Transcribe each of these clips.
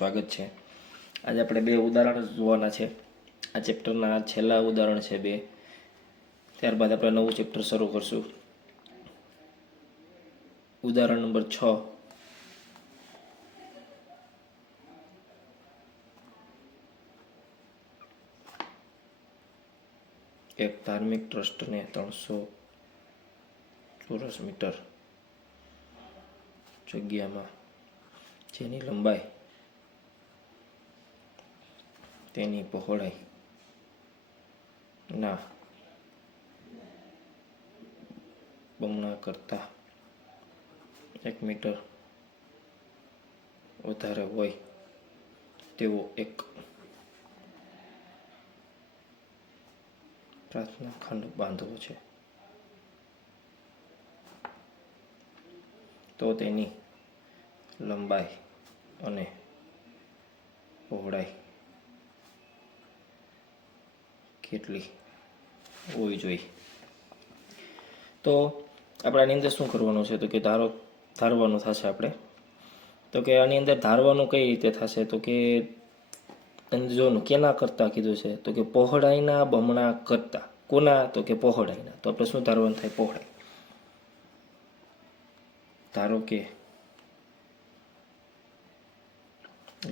સ્વાગત છે। આજે આપણે બે ઉદાહરણ જોવાના છે। આ ચેપ્ટરના છેલ્લા ઉદાહરણ છે બે, ત્યારબાદ આપણે નવું ચેપ્ટર શરૂ કરશું। ઉદાહરણ નંબર 6। એક ધાર્મિક ટ્રસ્ટને 300 ચોરસ મીટર જગ્યામાં જેની લંબાઈ તેની પહોળાઈ ના બમણા કરતાં 1 મીટર વધારે હોય તેવો એક પ્રાર્થના ખંડ બાંધવો છે, તો તેની લંબાઈ અને પહોળાઈ કેટલી હોવી જોઈએ। તો આપણે આની અંદર શું કરવાનું છે, તો કે ધારવાનું થશે આપણે। તો કે આની અંદર ધારવાનું કઈ રીતે થશે, તો કે જો કેના કરતાં કીધું છે, તો કે પહોળાઈના બમણા કરતાં। કોના, તો કે પહોળાઈના। તો આપણે શું ધારવાનું થાય, પહોળાઈ। ધારો કે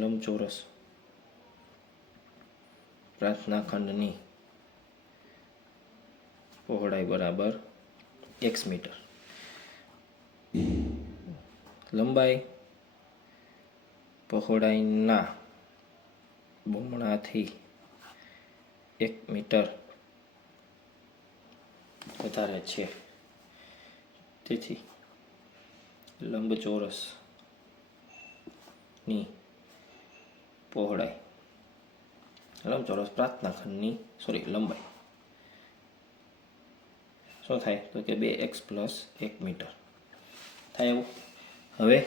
લંબચોરસ પ્રાર્થના ખંડની પહોળાઈ બરાબર x મીટર, લંબાઈ પહોળાઈના બમણાથી 1 મીટર વધારે છે, તેથી લંબચોરસની પહોળાઈ, લંબચોરસ પ્રાર્થના ખંડની લંબાઈ શું થાય, તો કે 2x + 1 મીટર થાય એવું। હવે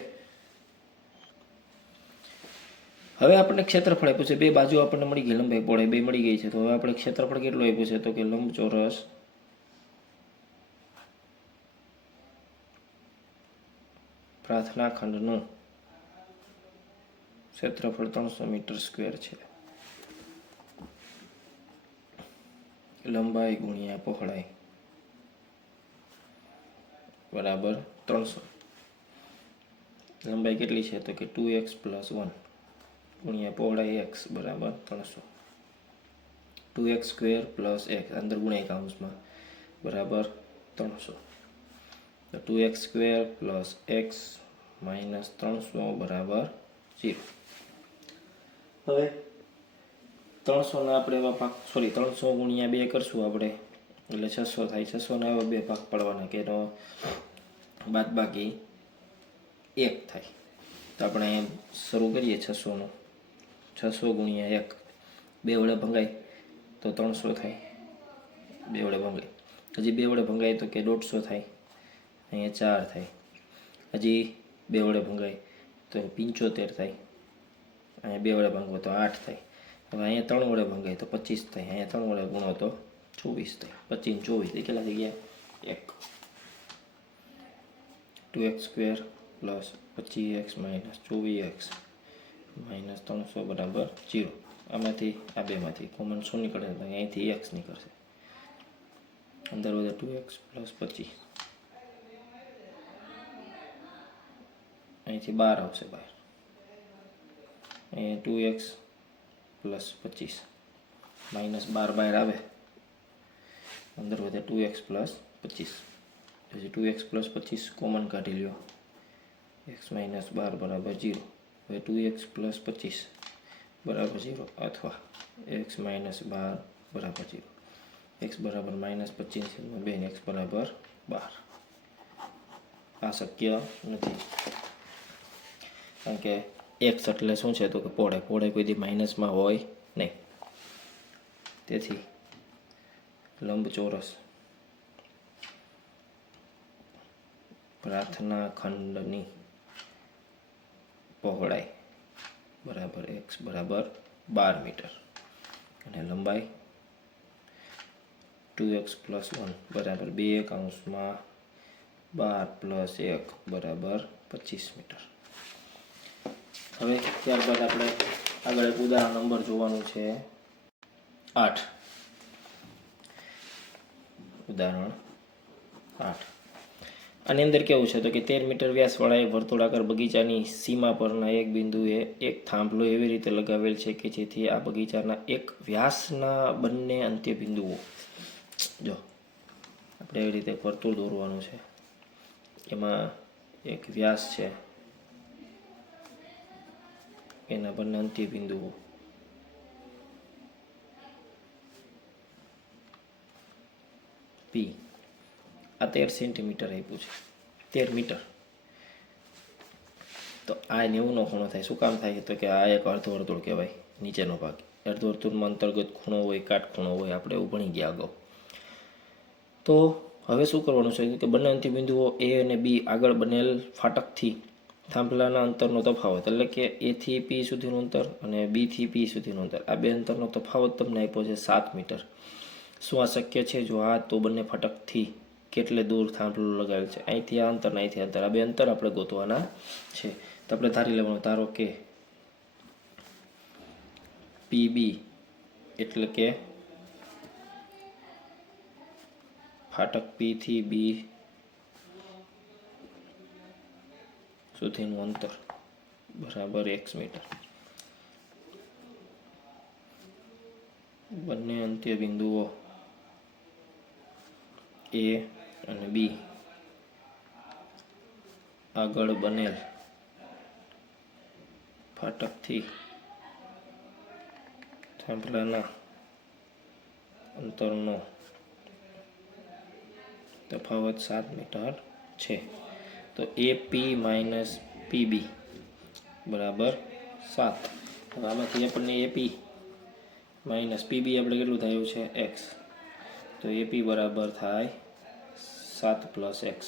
આપણને ક્ષેત્રફળ આપ્યું છે, બે બાજુ આપણને મળી ગઈ, લંબાઈ પહોળાઈ બે મળી ગઈ છે। તો હવે આપણે ક્ષેત્રફળ કેટલું આપ્યું છે, તો કે લંબચોરસ પ્રાર્થના ખંડનું ક્ષેત્રફળ 300 મીટર સ્ક્વેર છે, લંબાઈ ગુણ્યા પહોળાઈ બરાબર 300। લંબાઈ કેટલી છે, તો કે 2x + 1 ગુણ્યા પહોળાઈ x બરાબર 300, 2x² + x અંદર ગુણ્યા કૌંસમાં બરાબર 300, તો 2x² + x - 300 બરાબર 0। હવે 300 ના આપણે એવા ભાગ 300 ગુણ્યા 2 કરશું આપણે, એટલે 600 થાય। 600 ના એવા બે ભાગ પાડવાના કે એનો બાદબાકી 1 થાય। તો આપણે શરૂ કરીએ 600 નું, 600 ગુણ્યા 1 બે વડે ભંગાય તો 300 થાય, બે વડે ભંગાય, હજી બે વડે ભંગાય તો કે 150 થાય, અહીંયા 4 થાય, હજી બે વડે ભંગાય તો 75 થાય, અહીંયા બે વડે ભાંગો તો 8 થાય, હવે અહીંયા 3 વડે ભંગાય તો 25 થાય, અહીંયા 3 વડે ગુણો તો 24 થાય, 25 24 એ કેટલા થઈ ગયા 1। 2x² + 25x - 24x - 300 બરાબર 0। આમાંથી આ બેમાંથી કોમન શું નીકળે, તો અહીંથી x નીકળશે, અંદર વધે 2x + 25, અહીંથી 12 આવશે બહાર, અહીંયા 2x + 25 -12 બહાર આવે, અંદર વધે 2x + 25, પછી 2x + 25 કોમન કાઢી લ્યો, x - 12 બરાબર 0। હવે 2x + 25 બરાબર 0 અથવા x - 12 બરાબર 0, x બરાબર -25/2 x બરાબર 12। આ શક્ય નથી, કારણ કે x એટલે શું છે, તો કે પહોળાઈ કોઈ દી માઇનસમાં હોય નહીં, તેથી લંબચોરસ પ્રાર્થના ખંડની પહોળાઈ બરાબર x બરાબર 12 મીટર અને લંબાઈ 2x + 1 બરાબર 2 કૌંસમાં 12 + 1 બરાબર 25 મીટર। હવે ત્યારબાદ આપણે આગળ એક ઉદાહરણ નંબર જોવાનું છે 8. ઉદાહરણ 8. આની અંદર કેવું છે તો કે 13 મીટર વ્યાસવાળા એક વર્તુળાકાર બગીચાની સીમા પરના એક બિંદુએ એક થાંભલો એવી રીતે લગાવેલ છે કે જેથી આ બગીચાના એક વ્યાસના બંને અંત્ય બિંદુઓ, જો આપણે એવી રીતે વર્તુળ દોરવાનું છે, એમાં એક વ્યાસ છે, એના બંને અંત્ય બિંદુઓ પી, આ 13 સેન્ટીમીટર આપ્યું છે, 13 મીટર. તો આ 90નો ખૂણો થાય. શું કામ થાય તો કે આ એક અર્ધ વર્તુળ કહેવાય, નીચેનો ભાગ. અર્ધ વર્તુળમાં અંતર્ગત ખૂણો હોય, કાટખૂણો હોય, આપણે એવું ભણી ગયા અગાઉ. તો હવે શું કરવાનું છે કે બંને અંત્ય બિંદુઓ એ અને બી આગળ બનેલ ફાટકથી થાંભલાના અંતરનો તફાવત, એટલે કે એ થી પી સુધીનું અંતર અને બી થી પી સુધીનું અંતર, આ બે અંતરનો તફાવત તમને આપ્યો છે 7 મીટર. શું આ શક્ય છે? જો આ તો બંને ફાટકથી કેટલે દૂર થાંભલો લગાવેલ છે, અહીંથી આ અંતર, અહીંથી અંતર, આ બે અંતર આપણે ગોતવાના છે. તો આપણે ધારી લેવાનું, ધારો કે પી બી એટલે કે ફાટક પી થી બી સુધીનું અંતર બરાબર x મીટર. બંને અંત્ય બિંદુઓ એ અને બી આગળ બનેલ ફાટકથી થાંભલાના અંતરનો તફાવત 7 મીટર છે. તો AP માઇનસ PB બરાબર 7. હવે આમાંથી આપણને AP માઇનસ PB આપણે કેટલું થયું છે? x. તો AP બરાબર થાય 7 પ્લસ x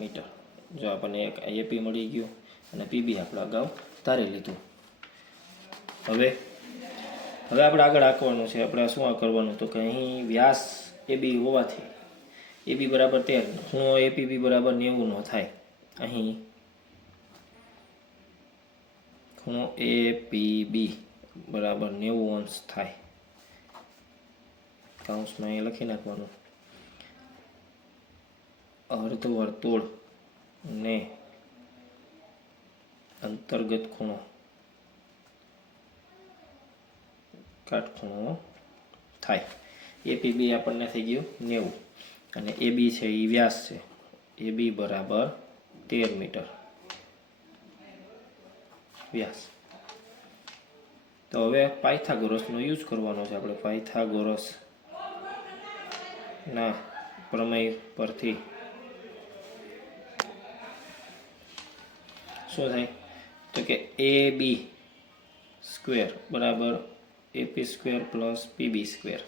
મીટર. જો આપણને એક AP મળી ગયું અને PB આપણે અગાઉ ધારી લીધું. હવે આપણે આગળ આંકવાનું છે. આપણે શું કરવાનું તો કે અહીં વ્યાસ AB હોવાથી AB બરાબર 13, ખૂણો APB બરાબર 90નો થાય. અહીં ખૂણો APB બરાબર 90 અંશ થાય. કૌંસમાં અહીં લખી નાખવાનું, અર્ધ વર્તુળ ને અંતર્ગત ખૂણો કાટખૂણો થાય. APB આપણને થઈ ગયું 90 અને AB છે એ વ્યાસ છે. AB બરાબર 13 મીટર વ્યાસ. તો હવે પાયથાગોરસનો યુઝ કરવાનો છે આપણે. પાયથાગોરસ ના પ્રમેય પરથી શું થાય તો કે AB સ્ક્વેર બરાબર AP square plus PB square.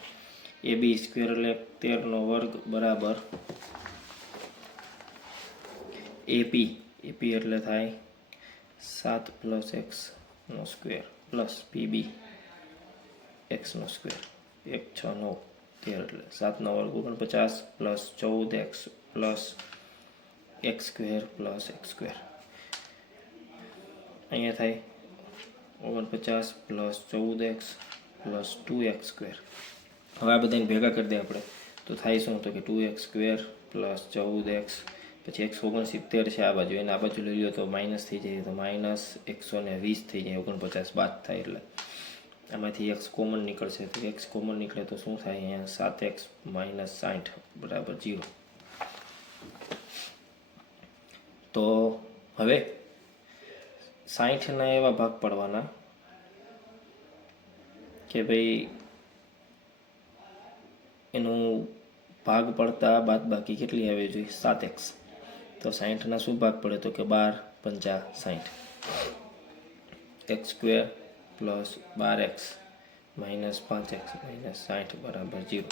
AB square એટલે 13નો વર્ગ બરાબર AP એટલે થાય 7 પ્લસ x નો સ્ક્વેર પ્લસ PB x નો સ્ક્વેર. 1 6 9 13 એટલે 7 નો વર્ગ 49 plus 14x plus x square plus x square. અહીંયા થાય 49 plus 14x plus 2x square. હવે આ બધાને ભેગા કરી દે આપણે તો થાય શું તો કે 2x સ્ક્વેર પ્લસ 14x પછી 169 છે આ બાજુ, એને આ બાજુ લઈ લો તો માઇનસ થઈ જાય, તો માઇનસ 120 થઈ જાય. 49 બાદ થાય એટલે આમાંથી x કોમન નીકળશે. તો x કોમન નીકળે તો શું થાય? અહીંયા 7x માઇનસ 60 બરાબર 0. તો હવે 60ના એવા ભાગ પાડવાના કે ભાઈ એનું ભાગ પડતા બાદ બાકી કેટલી આવી જોઈએ? 7x. તો 60ના શું ભાગ પડે તો કે 12 પંચા 60. x square plus 12x minus 5x minus 60 બરાબર 0.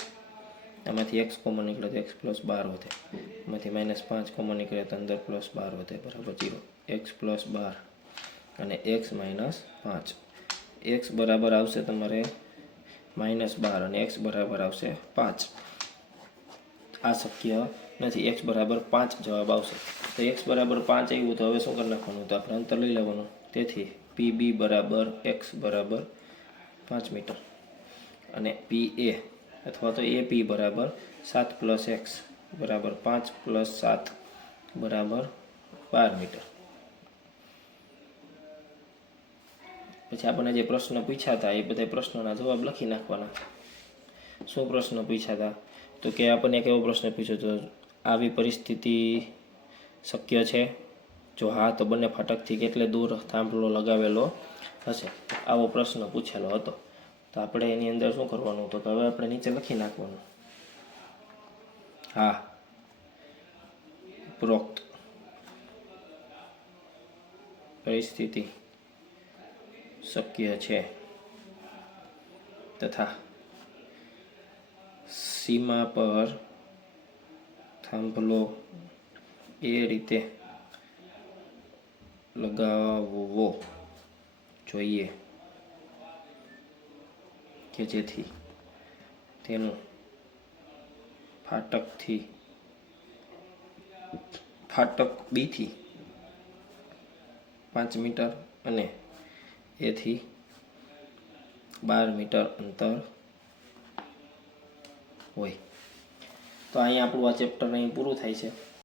આમાંથી x કોમન નીકળે તો x પ્લસ 12 વધે, આમાંથી માઇનસ 5 કોમન નીકળે તો અંદર પ્લસ 12 વધે બરાબર 0. x પ્લસ 12 અને x માઇનસ 5. x બરાબર આવશે તમારે માઇનસ 12 અને x બરાબર આવશે 5. આ શક્ય નથી. x બરાબર 5 જવાબ આવશે. તો x બરાબર 5 આવ્યું તો હવે શું કરી નાખવાનું? તો આપણે અંતર લઈ લેવાનું. તેથી PB બરાબર x બરાબર 5 મીટર અને PA અથવા તો AP બરાબર 7 પ્લસ એક્સ બરાબર 5 પ્લસ 7 બરાબર 12 મીટર. પછી આપણને જે પ્રશ્ન પૂછ્યા હતા એ બધા પ્રશ્નોના જવાબ લખી નાખવાના. શું પ્રશ્ન પૂછ્યા હતા? તો કે આપણને કેવો પ્રશ્ન પૂછ્યો તો આવી પરિસ્થિતિ શક્ય છે? જો હા તો બંને ફાટકથી કેટલે દૂર થાંભલો લગાવેલો હશે? આવો પ્રશ્ન પૂછેલો હતો. તો આપણે એની અંદર શું કરવાનું? તો હવે આપણે નીચે લખી નાખવાનું. હા, ઉપરોક્ત પરિસ્થિતિ શક્ય છે તથા સીમા પર થાંભલો એ રીતે લગાવવો જોઈએ કે જેથી તેનું ફાટક બીથી 5 મીટર અને એથી 12 મીટર અંતર હોય. તો અહીંયા આપણું આ ચેપ્ટર અહીં પૂરું થાય છે.